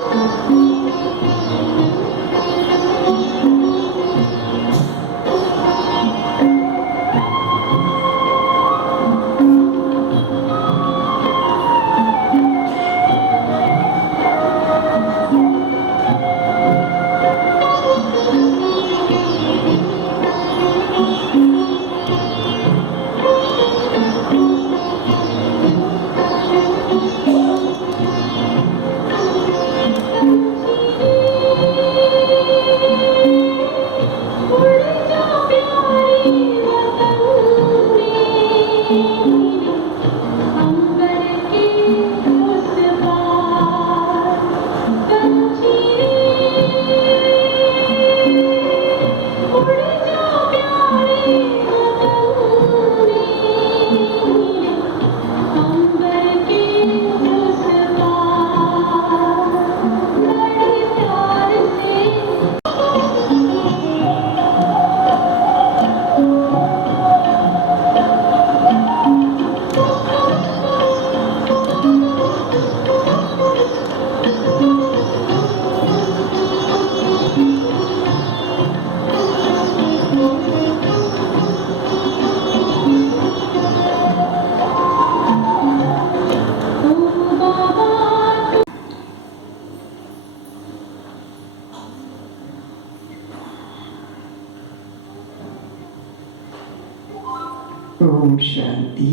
ओम शांति।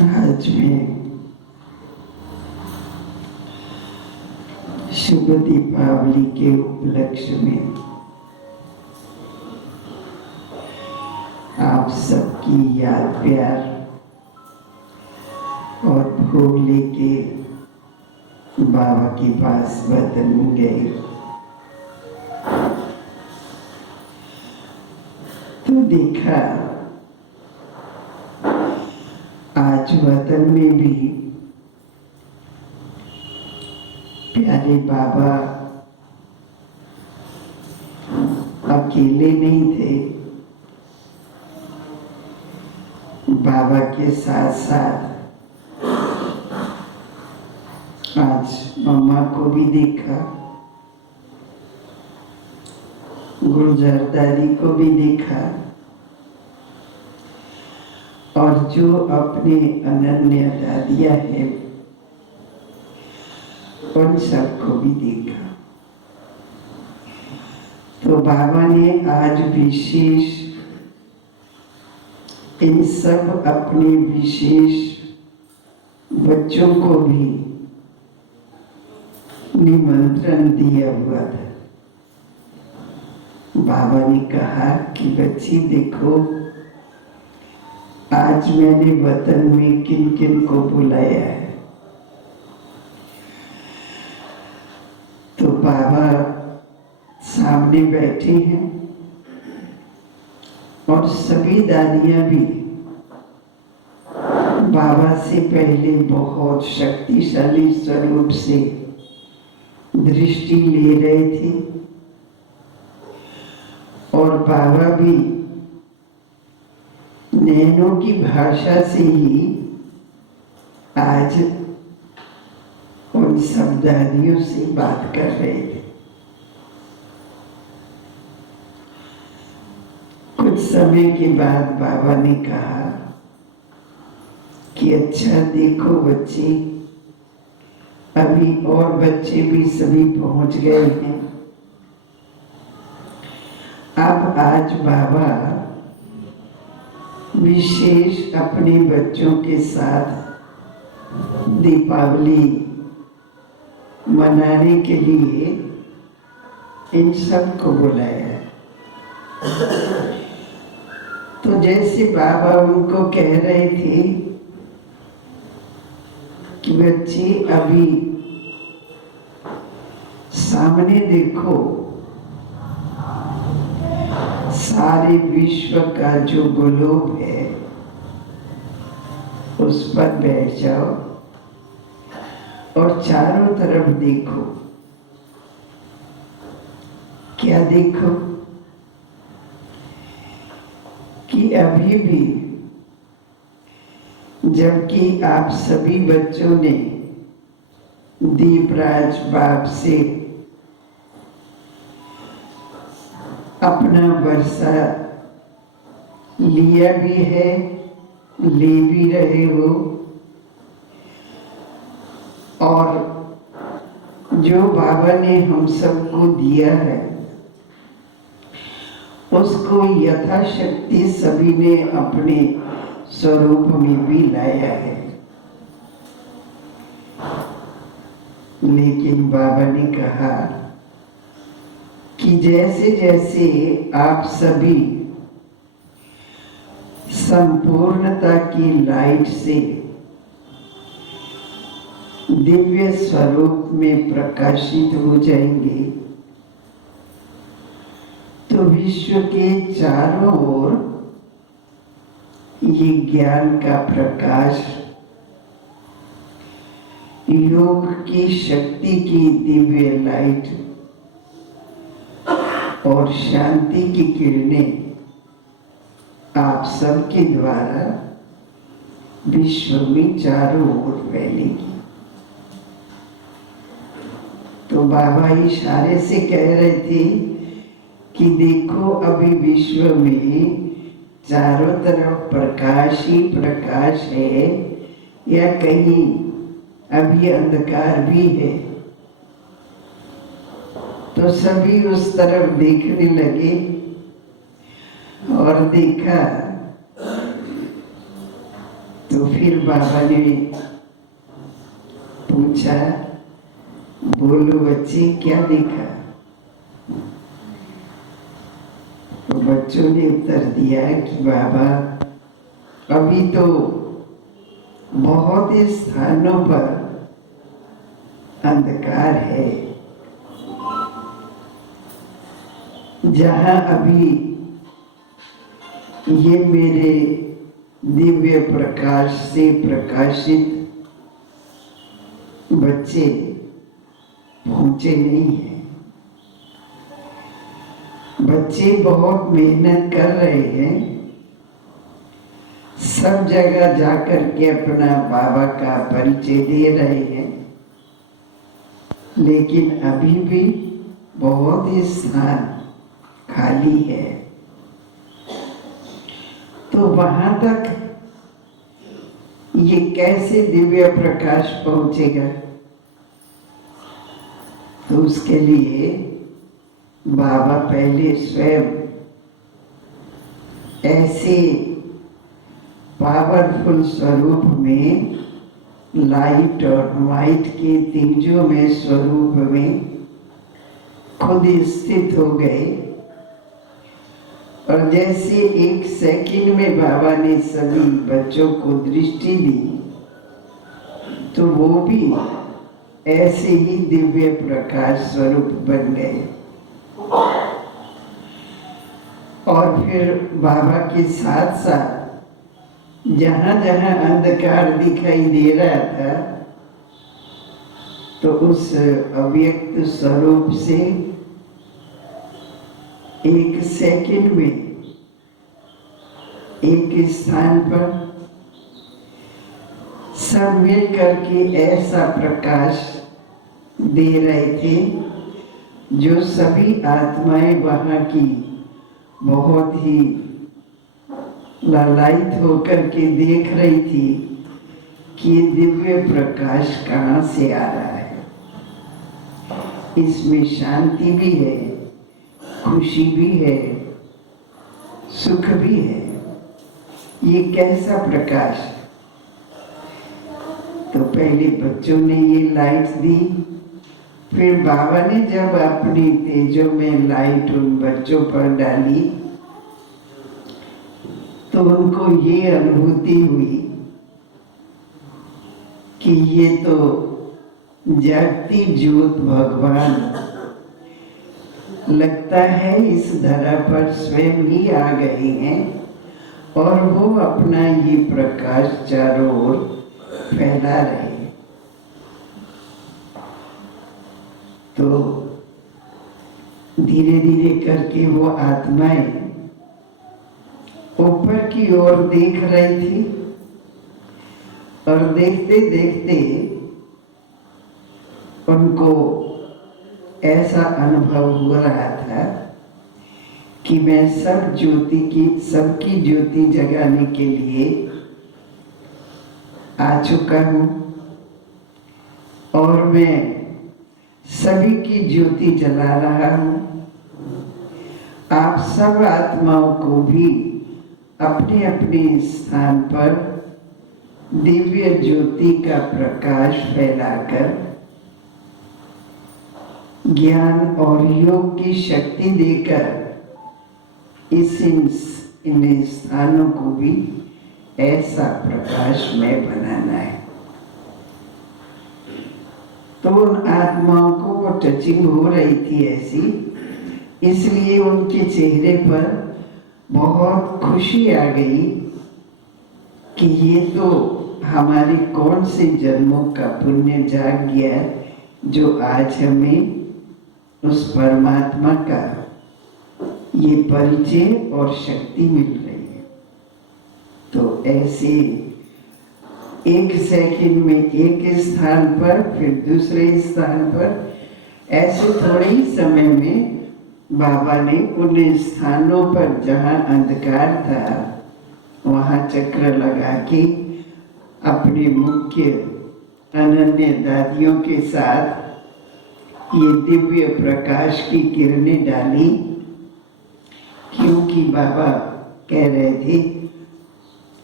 आज मैं शुभ दीपावली के उपलक्ष्य में आप सबकी याद प्यार और भोग लेके बाबा के पास वतन गए तो देखा आज वतन में भी प्यारे बाबा अकेले नहीं थे, बाबा के साथ साथ आज मम्मा को भी देखा, गुलजार दादी को भी देखा और जो अपने अनन्य दादियाँ हैं उन सबको भी देखा। तो बाबा ने आज विशेष इन सब अपने विशेष बच्चों को भी निमंत्रण दिया हुआ था। बाबा ने कहा कि बच्ची देखो, आज मैंने वतन में किन किन को बुलाया है। तो बाबा सामने बैठे हैं और सभी दादियां भी बाबा से पहले बहुत शक्तिशाली स्वरूप से दृष्टि ले रहे थे और बाबा भी नैनों की भाषा से ही आज उन सब दादियों से बात कर रहे थे। कुछ समय के बाद बाबा ने कहा कि अच्छा देखो बच्चे, अभी और बच्चे भी सभी पहुंच गए हैं। अब आज बाबा विशेष अपने बच्चों के साथ दीपावली मनाने के लिए इन सब को बुलाया। तो जैसे बाबा उनको कह रहे थे कि बच्चे अभी सामने देखो, सारे विश्व का जो ग्लोब है उस पर बैठ जाओ और चारों तरफ देखो। क्या देखो कि अभी भी जबकि आप सभी बच्चों ने दीपराज बाप से अपना वर्षा लिया भी है, ले भी रहे हो, और जो बाबा ने हम सबको दिया है उसको यथाशक्ति सभी ने अपने स्वरूप में भी लाया है। लेकिन बाबा ने कहा कि जैसे जैसे आप सभी संपूर्णता की लाइट से दिव्य स्वरूप में प्रकाशित हो जाएंगे तो विश्व के चारों ओर ये ज्ञान का प्रकाश, योग की शक्ति की दिव्य लाइट और शांति की किरणें आप सबके द्वारा विश्व में चारों ओर फैलेगी। तो बाबा इशारे से कह रहे थे कि देखो अभी विश्व में चारों तरफ प्रकाश ही प्रकाश है, या कहीं अभी अंधकार भी है। तो सभी उस तरफ देखने लगे और देखा तो फिर बाबा ने पूछा, बोलो बच्चे क्या देखा? तो बच्चों ने उत्तर दिया कि बाबा अभी तो बहुत स्थानों पर अंधकार है, जहाँ अभी ये मेरे दिव्य प्रकाश से प्रकाशित बच्चे पहुंचे नहीं हैं। बच्चे बहुत मेहनत कर रहे हैं, सब जगह जाकर के अपना बाबा का परिचय दे रहे हैं, लेकिन अभी भी बहुत ही स्थान खाली है। तो वहां तक ये कैसे दिव्य प्रकाश पहुंचेगा? तो उसके लिए बाबा पहले स्वयं ऐसे पावरफुल स्वरूप में, लाइट और वाइट के तेजोमय स्वरूप में खुद स्थित हो गए, और जैसे एक सेकंड में बाबा ने सभी बच्चों को दृष्टि दी, तो वो भी ऐसे ही दिव्य प्रकाश स्वरूप बन गए। और फिर बाबा के साथ साथ जहाँ जहाँ अंधकार दिखाई दे रहा था, तो उस अव्यक्त स्वरूप से एक सेकंड में एक स्थान पर सब मिल करके ऐसा प्रकाश दे रहे थे, जो सभी आत्माएं वहाँ की बहुत ही लालायित होकर के देख रही थी कि ये दिव्य प्रकाश कहाँ से आ रहा है। इसमें शांति भी है, खुशी भी है, सुख भी है। ये कैसा प्रकाश? तो पहले बच्चों ने ये लाइट दी, फिर बाबा ने जब अपनी तेजों में लाइट उन बच्चों पर डाली, तो उनको ये अनुभूति हुई कि ये तो जागती ज्योत भगवान लगता है इस धरा पर स्वयं ही आ गए हैं, और वो अपना ये प्रकाश चारों ओर फैला रहे। तो धीरे धीरे करके वो आत्माएं ऊपर की ओर देख रही थी, और देखते देखते उनको ऐसा अनुभव हो रहा था कि मैं सबकी ज्योति जगाने के लिए आ चुका हूँ और मैं सभी की ज्योति जला रहा हूँ। आप सब आत्माओं को भी अपने अपने स्थान पर दिव्य ज्योति का प्रकाश फैलाकर ज्ञान और योग की शक्ति देकर इन स्थानों को भी ऐसा प्रकाशमय बनाना है। तो उन आत्माओं को वो टचिंग हो रही थी ऐसी, इसलिए उनके चेहरे पर बहुत खुशी आ गई कि ये तो हमारे कौन से जन्मों का पुण्य जाग गया जो आज हमें उस परमात्मा का ये परिचय और शक्ति मिल रही है। तो ऐसे एक सेकंड में एक स्थान पर फिर दूसरे स्थान पर, ऐसे थोड़े ही समय में बाबा ने उन स्थानों पर जहाँ अंधकार था वहाँ चक्र लगा के अपने मुख्य अनन्य दादियों के साथ ये दिव्य प्रकाश की किरणें डाली, क्योंकि बाबा कह रहे थे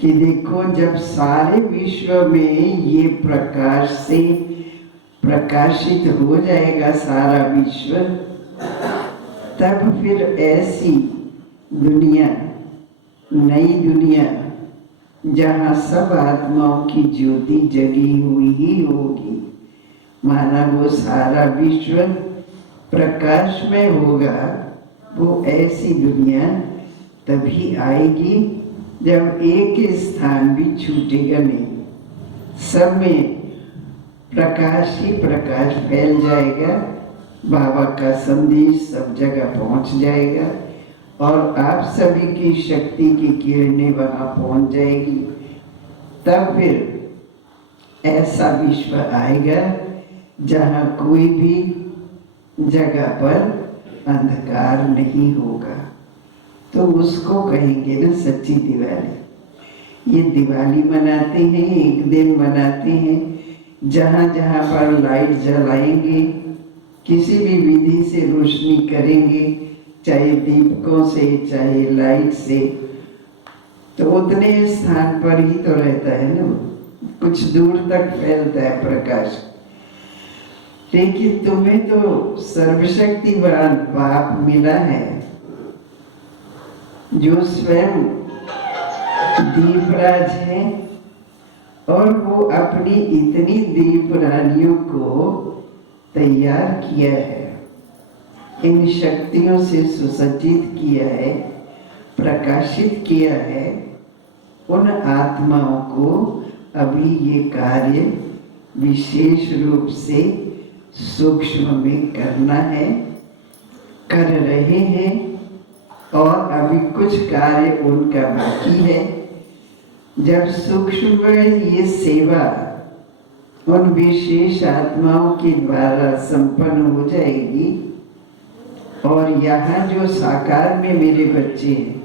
कि देखो जब सारे विश्व में ये प्रकाश से प्रकाशित हो जाएगा सारा विश्व, तब फिर ऐसी दुनिया, नई दुनिया जहाँ सब आत्माओं की ज्योति जगी हुई ही होगी, माना वो सारा विश्व प्रकाश में होगा, वो ऐसी दुनिया तभी आएगी जब एक स्थान भी छूटेगा नहीं, सब में प्रकाश ही प्रकाश फैल जाएगा, बाबा का संदेश सब जगह पहुंच जाएगा और आप सभी की शक्ति की किरणें वहां पहुंच जाएगी। तब फिर ऐसा विश्व आएगा जहां कोई भी जगह पर अंधकार नहीं होगा। तो उसको कहेंगे ना सच्ची दिवाली। ये दिवाली मनाते हैं, एक दिन मनाते हैं जहाँ जहाँ पर लाइट जलाएंगे, किसी भी विधि से रोशनी करेंगे, चाहे दीपकों से चाहे लाइट से, तो उतने स्थान पर ही तो रहता है ना, कुछ दूर तक फैलता है प्रकाश। लेकिन तुम्हें तो सर्वशक्तिवान बाप मिला है जो स्वयं दीपराज है और वो अपनी इतनी दीप रानियों को तैयार किया है, इन शक्तियों से सुसज्जित किया है, प्रकाशित किया है। उन आत्माओं को अभी ये कार्य विशेष रूप से सूक्ष्म में करना है, कर रहे हैं और अभी कुछ कार्य उनका बाकी है। जब सूक्ष्म में ये सेवा उन विशेष आत्माओं के द्वारा संपन्न हो जाएगी और यहाँ जो साकार में मेरे बच्चे हैं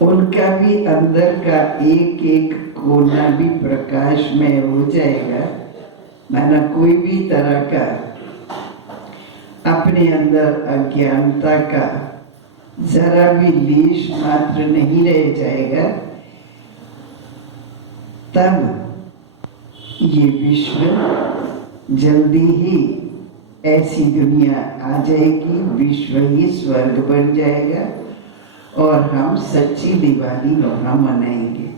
उनका भी अंदर का एक एक कोना भी प्रकाश में हो जाएगा, माना कोई भी तरह का अपने अंदर अज्ञानता का जरा भी लेश मात्र नहीं रह जाएगा। तब ये विश्व जल्दी ही ऐसी दुनिया आ जाएगी, विश्व ही स्वर्ग बन जाएगा और हम सच्ची दिवाली वहाँ मनाएंगे।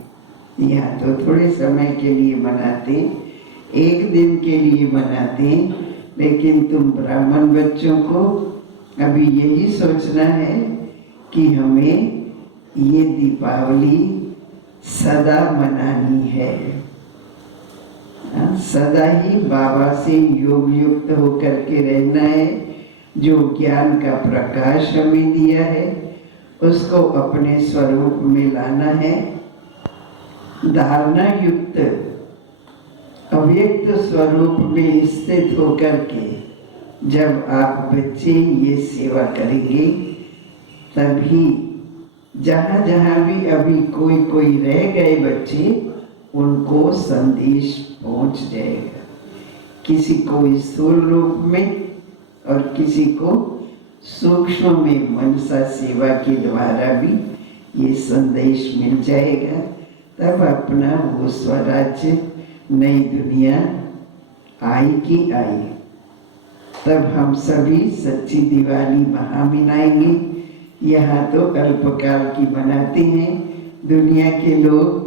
यहाँ तो थोड़े समय के लिए मनाते, एक दिन के लिए मनाते, लेकिन तुम ब्राह्मण बच्चों को अभी यही सोचना है कि हमें ये दीपावली सदा मनानी है, सदा ही बाबा से योग युक्त होकर के रहना है। जो ज्ञान का प्रकाश हमें दिया है उसको अपने स्वरूप में लाना है। धारणा युक्त अव्यक्त स्वरूप में स्थित होकर के जब आप बच्चे ये सेवा करेंगे, तभी जहाँ जहाँ भी अभी कोई कोई रह गए बच्चे, उनको संदेश पहुँच जाएगा, किसी को स्थूल रूप में और किसी को सूक्ष्म में मनसा सेवा के द्वारा भी ये संदेश मिल जाएगा। तब अपना वो स्वराज्य, नई दुनिया आई की आई। तब हम सभी सच्ची दिवाली वहाँ मनाएंगे। यहाँ तो अल्पकाल की मनाते हैं दुनिया के लोग,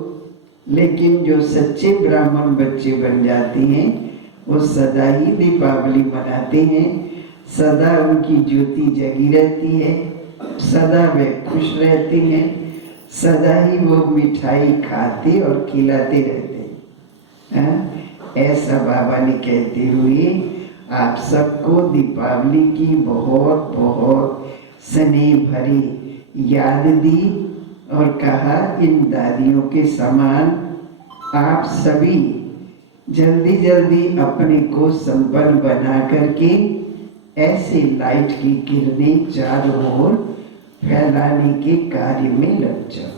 लेकिन जो सच्चे ब्राह्मण बच्चे बन जाते हैं वो सदा ही दीपावली मनाते हैं। सदा उनकी ज्योति जगी रहती है, सदा वे खुश रहते हैं, सदा ही वो मिठाई खाते और खिलाते रहते हैं। ऐसा बाबा ने कहते हुए आप सबको दीपावली की बहुत बहुत स्नेह भरी याद दी और कहा, इन दादियों के समान आप सभी जल्दी जल्दी अपने को संपन्न बना करके ऐसे लाइट की किरणें चारों ओर फैलाने के कार्य में लग जाओ।